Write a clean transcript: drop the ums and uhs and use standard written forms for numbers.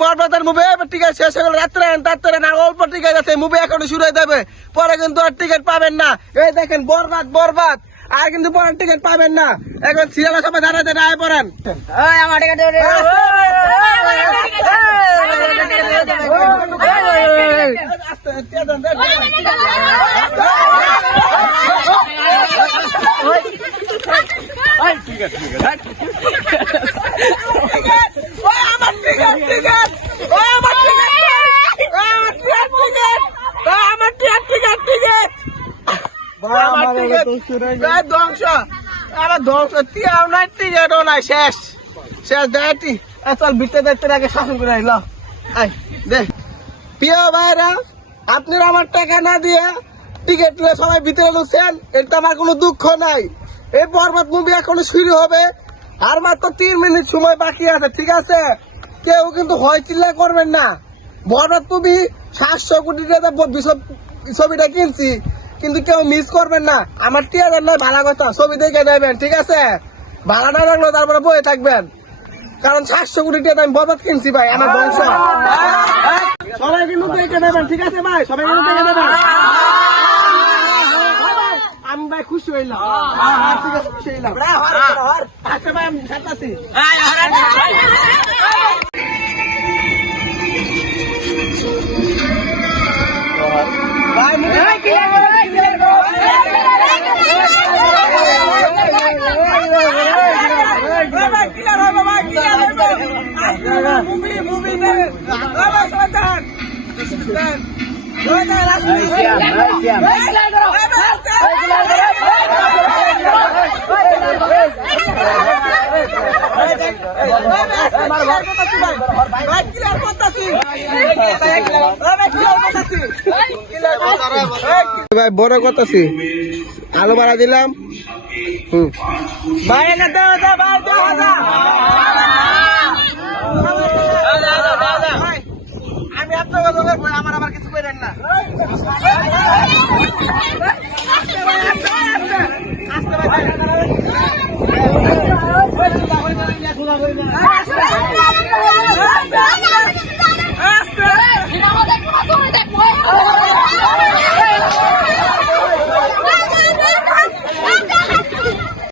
বরবাদের movie ticket শেষ হয়ে গেল রাত্রে না অল্প টিকিট আছে মুভি এখনো শুরু হয়ে যাবে পরে কিন্তু আর টিকিট পাবেন না এই দেখেন বরবাদ আর কিন্তু পরে টিকিট পাবেন না এখন সিরিয়াল সবাই দাঁড়াতে দাঁড়ায় পড়েন আমার টিকিট চল ভিতরে দেখতে আগে শাসন করে আইল দে প্রিয় ভাইরা আপনারা আমার টাকা না দিয়ে টিকিট নিয়ে সবাই ভিতরে ঢুকছেন এটা আমার কোনো দুঃখ নাই এই বরবাদ মুভি এখনো শুরু হবে আর মাত্র 3 মিনিট সময় বাকি আছে ঠিক আছে কেউ কিন্তু হয় চিল্লা করবেন না বরবাদ মুভি 700 কোটি টাকা ছবিটা কিনছি কিন্তু কেউ মিস করবেন না আমার টিয়ারের নয় ভালো কথা ছবি দেখে নেবেন ঠিক আছে ভাড়া না রাখলেও তারপরে বয়ে থাকবেন কারণ 700 কোটি টাকা আমি বরবাদ কিনছি ভাই আমার বংশ সবাই কিন্তু দেখে নেবেন ঠিক আছে ভাই সবাই কিন্তু দেখে নেবেন আমি ভাই খুশি হইলাম ঠিক আছে খুশি হইলাম আচ্ছা ভাই আমি ছাড়তাছি ভাই বড় কথা আলু বাড়া দিলাম ভাই আমি আপনার কথা আমার কিছু করেন না